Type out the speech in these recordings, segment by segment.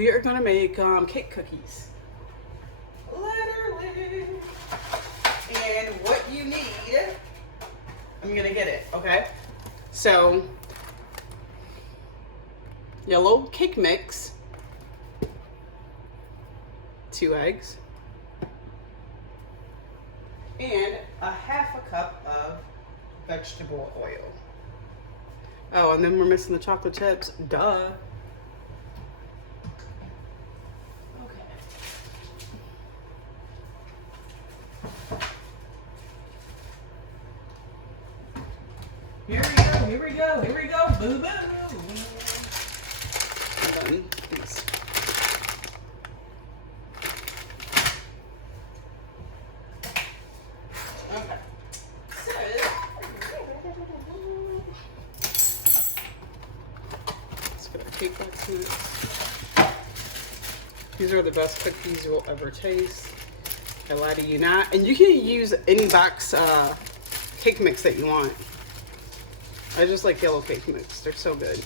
we are gonna make cake cookies. Literally. And what you need, I'm gonna get it, okay? So, yellow cake mix, 2 eggs, and a half a cup of vegetable oil. Oh, and then we're missing the chocolate chips. Duh. Okay. Here we go, here we go, here we go. Boo boo. And then these. Okay. So, let's get our cake wax mix. These are the best cookies you'll ever taste. I lie to you not. And you can use any box cake mix that you want. I just like yellow cake mix. They're so good.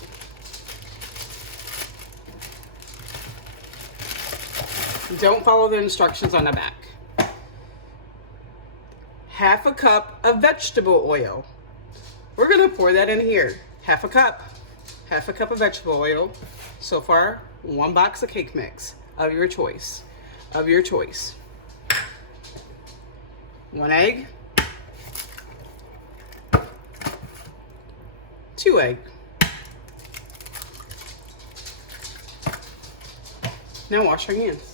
Don't follow the instructions on the back. Half a cup of vegetable oil. We're gonna pour that in here. Half a cup of vegetable oil. So far, 1 box of cake mix of your choice. 1 egg. 2 eggs. Now wash your hands.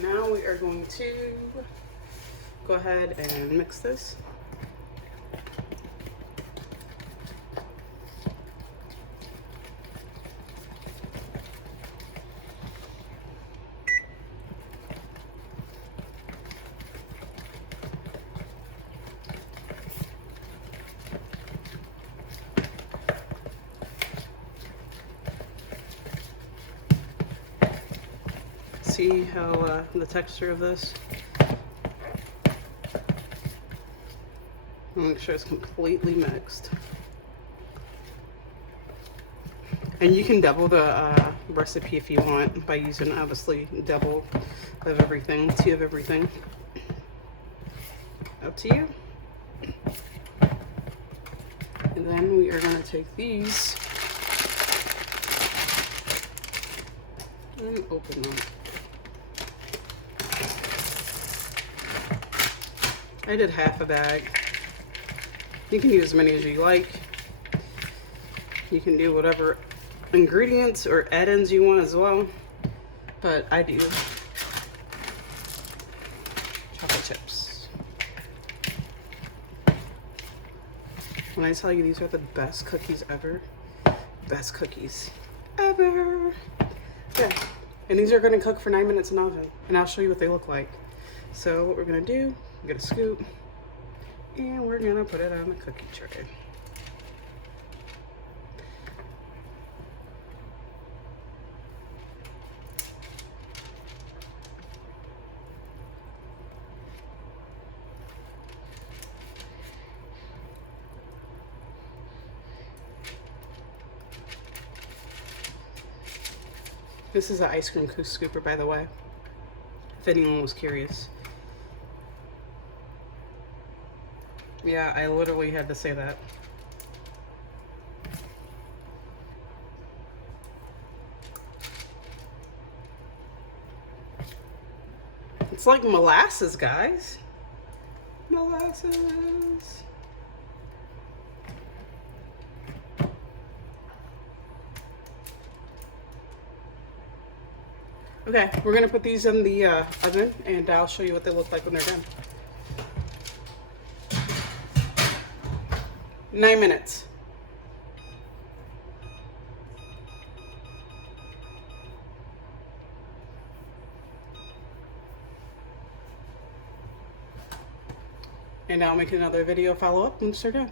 Now we are going to go ahead and mix this. See how the texture of this? I'll make sure it's completely mixed. And you can double the recipe if you want by using, obviously, double of everything, 2 of everything. Up to you. And then we are going to take these and open them. I did half a bag. You can use as many as you like. You can do whatever ingredients or add-ins you want as well, but I do chocolate chips. When I tell you these are the best cookies ever, best cookies ever. Yeah, and these are gonna cook for 9 minutes in the oven, and I'll show you what they look like. So what we're gonna do, we're gonna scoop, and we're gonna put it on the cookie tray. This is an ice cream scooper, by the way, if anyone was curious. Yeah, I literally had to say that. It's like molasses, guys. Molasses. Okay, we're gonna put these in the oven, and I'll show you what they look like when they're done. 9 minutes. And I'll make another video follow up once they're done.